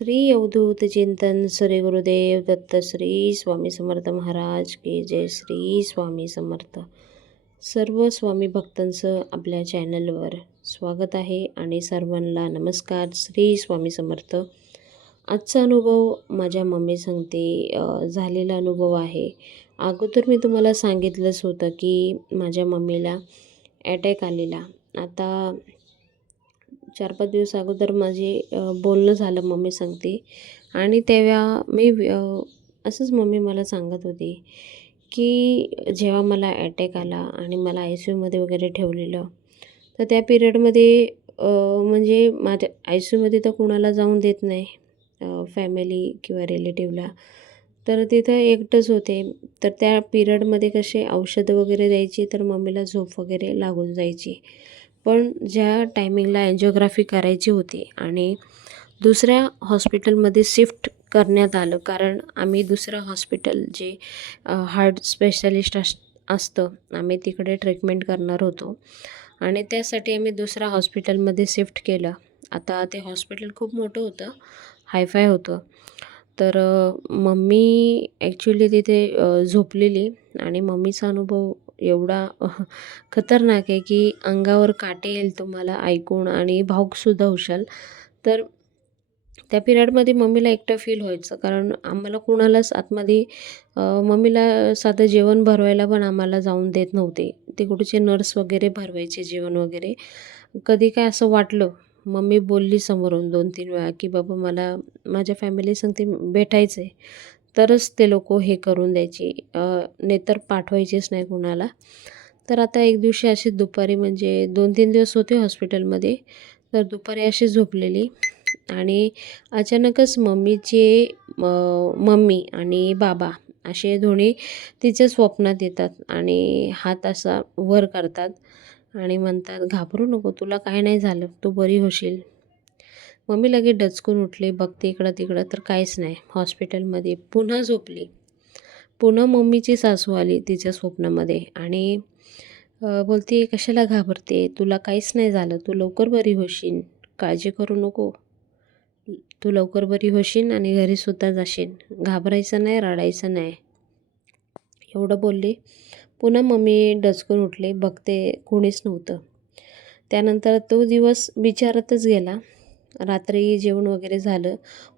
श्री अवधूत चिंतन श्री गुरुदेव दत्त श्री स्वामी समर्थ महाराज की जय. श्री स्वामी समर्थ. सर्व स्वामी भक्तांचं आपल्या चॅनलवर स्वागत आहे आणि सर्वांना नमस्कार. श्री स्वामी समर्थ. आजचा अनुभव माझ्या मम्मी सांगते झालेला अनुभव आहे. अगोदर मी तुम्हाला सांगितलंच होतं की माझ्या मम्मीला अटॅक आलेला. आता 4-5 दिवस अगोदर बोलणं झालं, मम्मी सांगते. आणि तेव्हा असंच मम्मी मला सांगत होती की जेव्हा मला अटॅक आला आणि मला ICUमध्ये वगैरे ठेवलेलं, तर त्या पिरियडमध्ये म्हणजे माझ्या ICUमध्ये तर कुणाला जाऊन देत नाही, फॅमिली किंवा रिलेटिव्हला. तर तिथं एकटंच होते. तर त्या पिरियडमध्ये कसे औषधं वगैरे द्यायची, तर मम्मीला झोप वगैरे लागून जायची. पण ज्या टायमिंगला अँजिओग्राफी करायची होती आणि दुसऱ्या हॉस्पिटलमध्ये शिफ्ट करण्यात आलं, कारण आम्ही दुसरं हॉस्पिटल जे हार्ट स्पेशालिस्ट असतं, आम्ही तिकडे ट्रीटमेंट करणार होतो आणि त्यासाठी आम्ही दुसऱ्या हॉस्पिटलमध्ये शिफ्ट केलं. आता ते हॉस्पिटल खूप मोठं होतं, हायफाय होतं. तर मम्मी ॲक्च्युली तिथे झोपलेली आणि मम्मीचा अनुभव एवढा खतरनाक आहे की अंगावर काटे येईल तुम्हाला ऐकून आणि भावूकसुद्धा होशाल. तर त्या पिरियडमध्ये मम्मीला एकटं फील व्हायचं, कारण आम्हाला कुणालाच आतमध्ये मम्मीला साधं जेवण भरवायला पण आम्हाला जाऊन देत नव्हते. ते कुठचे नर्स वगैरे भरवायचे जेवण वगैरे. कधी काय असं वाटलं, मम्मी बोलली समोरून 2-3 वेळा की बाबा मला माझ्या फॅमिली सांगते भेटायचं आहे, तरच ते लोकं हे करून द्यायचे, नाहीतर पाठवायचेच नाही कुणाला. तर आता एक दिवशी अशी दुपारी, म्हणजे 2-3 दिवस होते हॉस्पिटलमध्ये. तर दुपारी अशी झोपलेली आणि अचानकच मम्मी आणि बाबा असे दोन्ही तिच्या स्वप्नात येतात आणि हात असा वर करतात आणि म्हणतात, "घाबरू नको, तुला काय नाही झालं, तू बरी होशील." मम्मी लगेच डचकून उठली, बघते इकडं-तिकडं, तर काहीच नाही. हॉस्पिटलमध्ये पुन्हा झोपली. पुन्हा मम्मीची सासू आली तिच्या स्वप्नामध्ये आणि बोलते, "कशाला घाबरते? तुला काहीच नाही झालं. तू लवकर बरी होशील. काळजी करू नको. तू लवकर बरी होशील आणि घरीसुद्धा जाशील. घाबरायचं नाही, रडायचं नाही." एवढं बोलली. पुन्हा मम्मी डचकून उठली. बघते कोणीच नव्हतं. त्यानंतर तो दिवस विचारातच गेला. रात्री जेवण वगैरे झालं.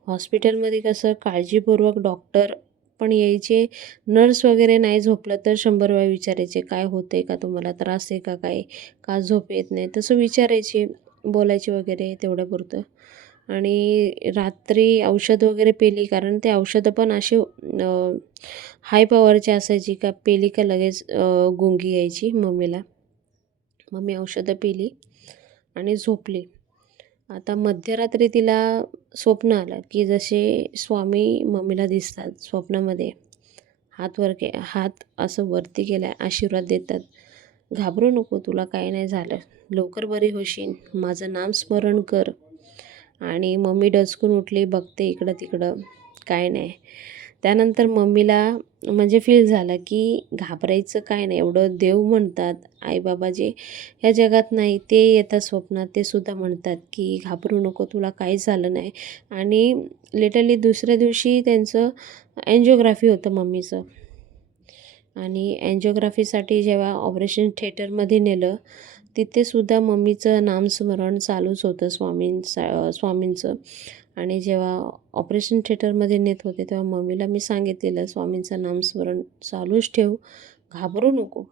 हॉस्पिटलमध्ये कसं काळजीपूर्वक डॉक्टर पण यायचे. नर्स वगैरे नाही झोपलं तर 100 वेळा विचारायचे, "काय होतंय का तुम्हाला? त्रास आहे का काय? का झोप येत नाही?" तसं विचारायचे, बोलायचे वगैरे तेवढ्यापुरतं. आणि रात्री औषध वगैरे पेली, कारण ते औषधं पण असे हाय पॉवरची असायची, का पेली का लगेच गुंगी यायची मम्मीला. मम्मी औषधं पिली आणि झोपली. आता मध्यरात्री तिला स्वप्न आलं की जसे स्वामी मम्मीला दिसतात स्वप्नामध्ये. हात असं वरती केला, आशीर्वाद देतात, "घाबरू नको, तुला काही नाही झालं. लवकर बरी होशील. माझं नाम स्मरण कर." आणि मम्मी डचकून उठली, बघते इकडं-तिकडं, काय नाही. त्यानंतर मम्मीला म्हणजे फील झालं की घाबरायचं काय नाही, एवढं देव म्हणतात, आई-बाबा जे ह्या जगात नाही ते येतात स्वप्नात, ते सुद्धा म्हणतात की घाबरू नको, तुला काहीच झालं नाही. आणि लिटरली दुसऱ्या दिवशी त्यांचं अँजिओग्राफी होतं मम्मीचं. आणि अँजिओग्राफीसाठी जेव्हा ऑपरेशन थिएटरमध्ये नेलं, तिथेसुद्धा मम्मीचं नामस्मरण चालूच होतं स्वामींचं. आणि जेव्हा ऑपरेशन थिएटरमध्ये नेत होते, तेव्हा मम्मीला मी सांगितलेलं, "स्वामींचं नामस्मरण चालूच ठेव, घाबरू नको,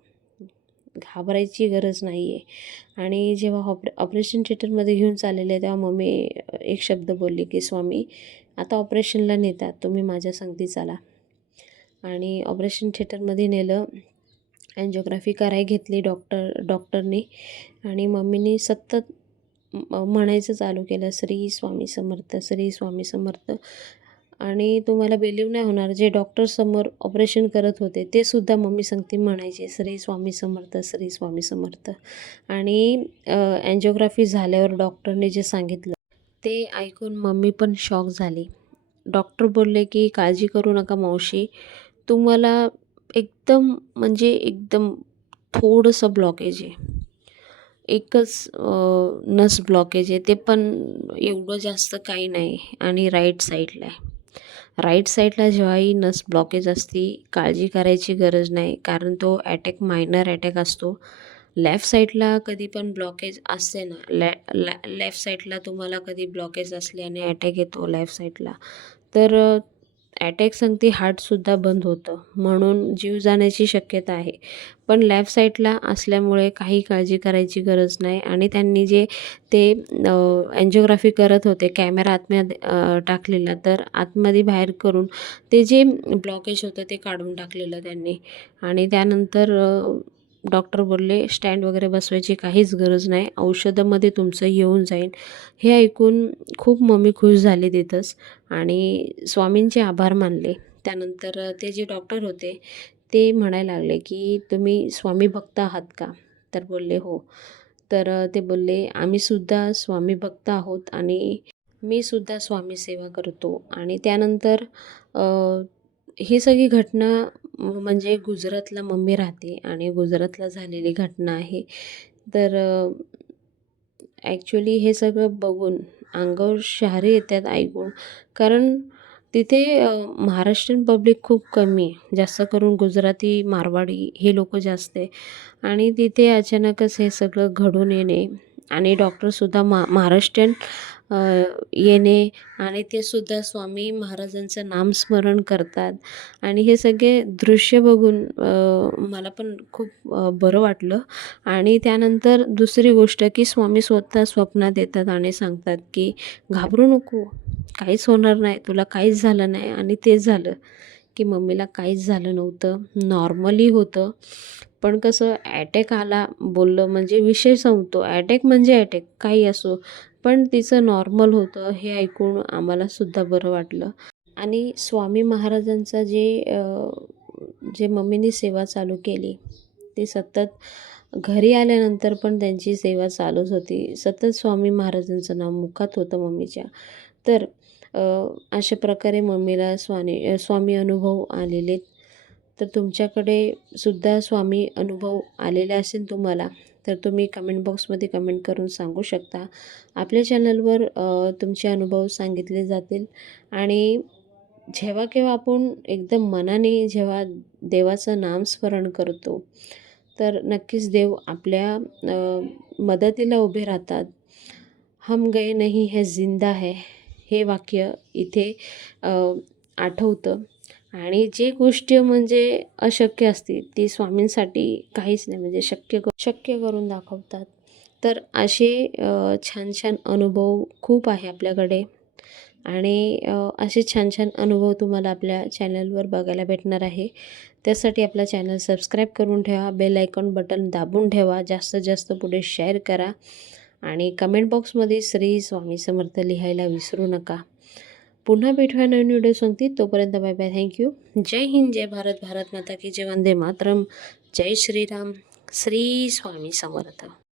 घाबरायची गरज नाही आहे." आणि जेव्हा ऑपरेशन थिएटरमध्ये घेऊन चाललेले, तेव्हा मम्मी एक शब्द बोलली की, "स्वामी, आता ऑपरेशनला नेतात, तुम्ही माझ्या संगती चाला." आणि ऑपरेशन थिएटरमध्ये नेलं. अँजिओग्राफी घेतली डॉक्टरनी आणि मम्मीनी सतत म्हणायचं चालू केलं, "श्री स्वामी समर्थ, श्री स्वामी समर्थ." आणि तुम्हाला बिलीव्ह नाही होणार, जे डॉक्टर समोर ऑपरेशन करत होते ते सुद्धा मम्मी संगती म्हणायचे, "श्री स्वामी समर्थ, श्री स्वामी समर्थ." आणि अँजिओग्राफी झाल्यावर डॉक्टरने जे सांगितलं ते ऐकून मम्मी पण शॉक झाली. डॉक्टर बोलले की, "काळजी करू नका मावशी, तुम्हाला एकदम, म्हणजे एकदम थोडंसं ब्लॉकेज आहे. एकच नस ब्लॉकेज आहे, ते पण एवढं जास्त काही नाही आणि राईट साईडला आहे. राईट साईडला जेव्हाही नस ब्लॉकेज असते काळजी करायची गरज नाही, कारण तो अटॅक मायनर अटॅक असतो. लेफ्ट साईडला कधी पण ब्लॉकेज असते ना, लेफ्ट साईडला तुम्हाला कधी ब्लॉकेज असले आणि अटॅक येतो लेफ्ट साईडला, तर अटॅक सांगते हार्टसुद्धा बंद होतं, म्हणून जीव जाण्याची शक्यता आहे. पण लेफ्ट साईडला असल्यामुळे काही काळजी करायची गरज नाही. आणि त्यांनी जे ते अँजिओग्राफी करत होते, कॅमेरा आतमध्ये टाकलेला, तर आतमध्ये बाहेर करून ते जे ब्लॉकेज होतं ते काढून टाकलेलं त्यांनी. आणि त्यानंतर डॉक्टर बोलले स्टँड वगैरे बसवायची काहीच गरज नाही, औषधामध्ये तुमचं येऊन जाईल. हे ऐकून खूप मम्मी खुश झाली तिथंच आणि स्वामींचे आभार मानले. त्यानंतर ते जे डॉक्टर होते ते म्हणायला लागले की तुम्ही स्वामी भक्त आहात का? तर बोलले हो. तर ते बोलले आम्हीसुद्धा स्वामी भक्त आहोत आणि मी सुद्धा स्वामी सेवा करतो. आणि त्यानंतर अ, ही सगळी घटना म्हणजे गुजरातला मम्मी राहते आणि गुजरातला झालेली घटना आहे. तर ॲक्च्युली हे सगळं बघून अंगावर शहारे येतात ऐकून. कारण तिथे महाराष्ट्रीयन पब्लिक खूप कमी आहे. जास्त करून गुजराती, मारवाडी हे लोकं जास्त आहे. आणि तिथे अचानकच हे सगळं घडून येणे आणि डॉक्टरसुद्धा महाराष्ट्रीयन येणे आणि ते सुद्धा स्वामी महाराजांचं नामस्मरण करतात. आणि हे सगळे दृश्य बघून मला पण खूप बरं वाटलं. आणि त्यानंतर दुसरी गोष्ट की स्वामी स्वतः स्वप्नात येतात आणि सांगतात की घाबरू नको, काहीच होणार नाही, तुला काहीच झालं नाही. आणि तेच झालं की मम्मीला काहीच झालं नव्हतं, नॉर्मली होतं. पण कसं ॲटॅक आला बोललं म्हणजे विषय संपतो. ॲटॅक म्हणजे ॲटॅक काही असो, पण तिचं नॉर्मल होतं हे ऐकून आम्हालासुद्धा बरं वाटलं. आणि स्वामी महाराजांचं जे मम्मीनी सेवा चालू केली ती सतत घरी आल्यानंतर पण त्यांची सेवा चालूच होती. सतत स्वामी महाराजांचं नाव मुखात होतं मम्मीच्या. तर अशा प्रकारे मम्मीला स्वामी अनुभव आलेले. तर तुमच्याकडे सुद्धा स्वामी अनुभव आलेले असेल तुम्हाला, तर तुम्ही कमेंट बॉक्समध्ये कमेंट करून सांगू शकता. आपल्या चॅनलवर तुमचे अनुभव सांगितले जातील. आणि जेव्हा केव्हा आपण एकदम मनाने जेव्हा देवाचं नामस्मरण करतो, तर नक्कीच देव आपल्या मदतीला उभे राहतात. हम गए नहीं है जिंदा है, हे वाक्य इथे आठवतं. आणि जे गोष्टी म्हणजे अशक्य असतील ती स्वामींसाठी काहीच नाही, म्हणजे शक्य करून दाखवतात. तर असे छान छान अनुभव खूप आहे आपल्याकडे. आणि असे छान छान अनुभव तुम्हाला आपल्या चॅनलवर बघायला भेटणार आहे. त्यासाठी आपला चॅनल सबस्क्राईब करून ठेवा, बेल आयकॉन बटन दाबून ठेवा, जास्तीत जास्त पुढे शेअर करा आणि कमेंट बॉक्समध्ये श्री स्वामी समर्थ लिहायला विसरू नका. पुन्हा भेटूया नवीन व्हिडिओ सांगते. तोपर्यंत बाय बाय, थँक्यू. जय हिंद, जय भारत, भारत माता की जय, वंदे मातरम, जय श्रीराम, श्री स्वामी समर्थ.